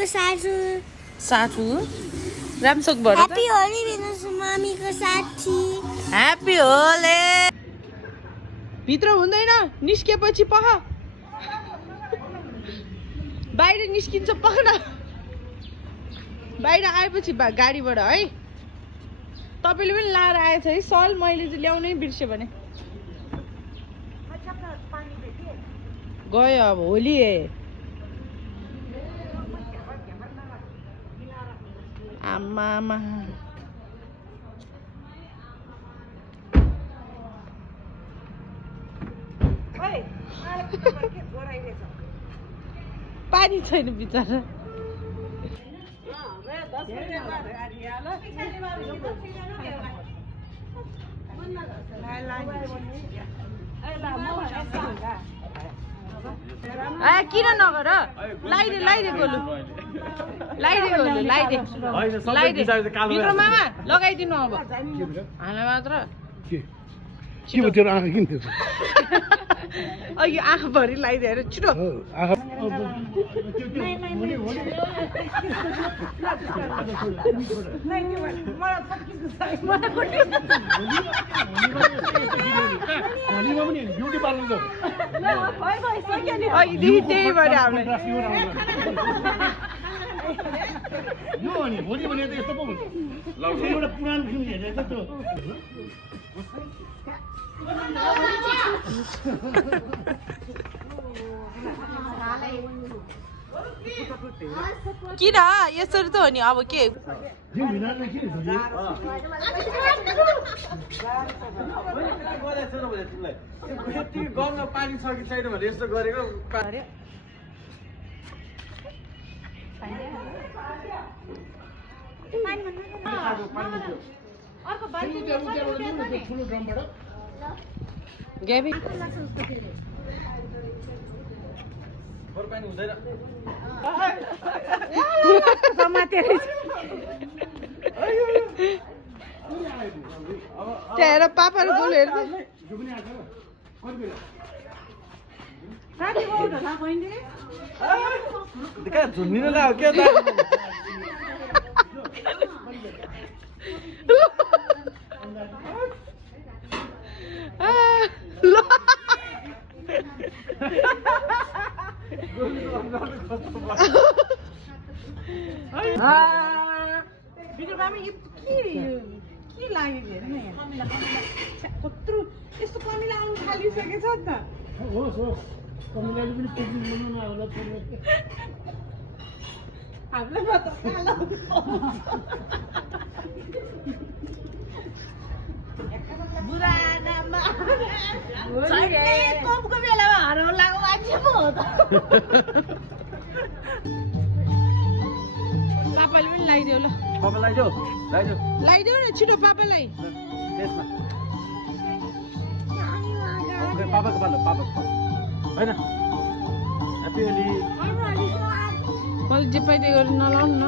मम्मीको साथु रामसोक भएर ह्यापी होली भन्नुहोस् मम्मीको साथी ह्यापी होली भित्र हुँदैन निस्केपछि पख बाहिर निस्किन्छ पख न बाहिर आएपछि गाडीबाट है तपाईले पनि लाएर आएछ है सल मैले चाहिँ ल्याउनै बिर्से भने गयो अब होली आमा पानी छैन बिचरा किन नगर लाइदे गोलु भित्र मामा लगाइदिनु अब हाना मात्र अघि आँखाभरि लगाइदिएर छिटो अघिदेखि त्यही भएर आउने किन यसरी त हो नि अब के पानी छ कि छैन भने यस्तो गरेको ग्याबी पानी हुँदैन त्यहाँ पापाले गोल हेर्दै झुन्डिन लाग्यो क्या के लाग्यो हेर न कत्रो यस्तो कमिला आउनु थालिसकेछ नि त कमिलाले पनि पिकनिक मनाउन होला हामीलाई त कपको बेलामा हराउनु लाग्यो मान्छे पो हो त पापाले पनि लगाइदेऊ ल लगाइदेऊ न छिटो पापालाई पापाको पालो होइन ह्यापी होली मैले जे पाइदिए गरी नलाउनु न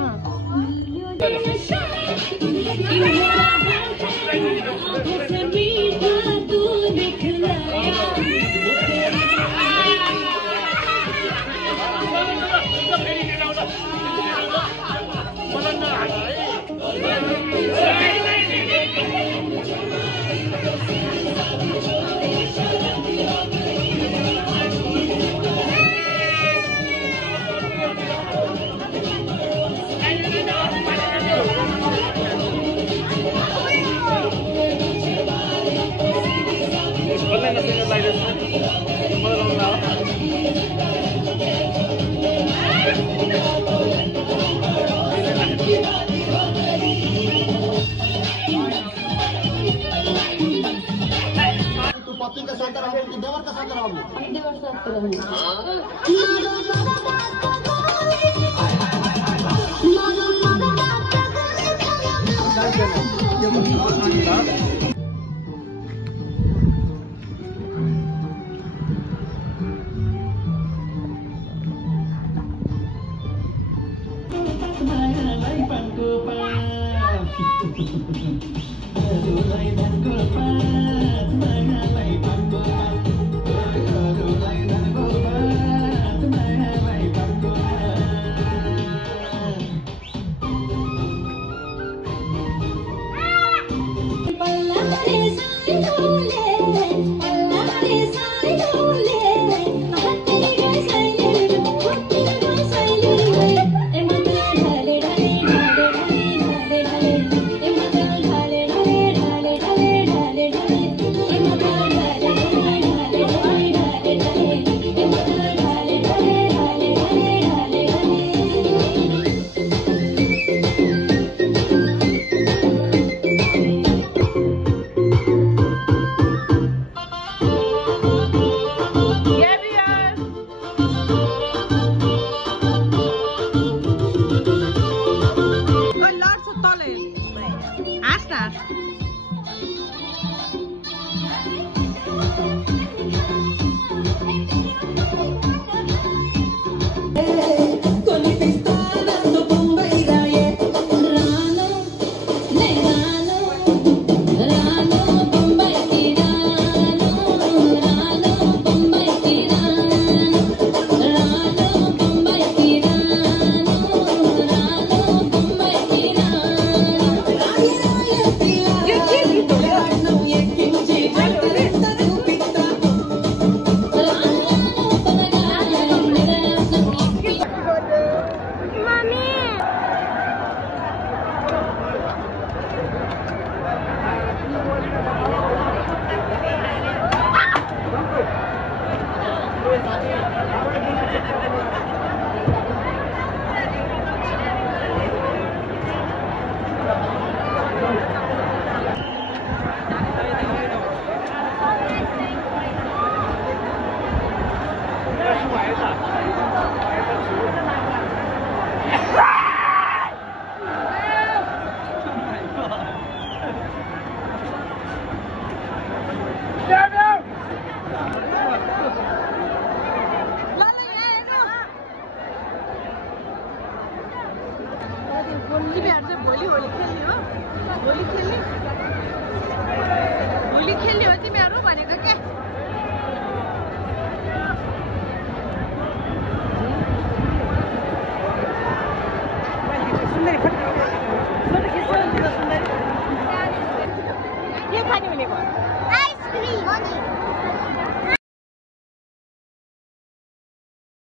के भन्छ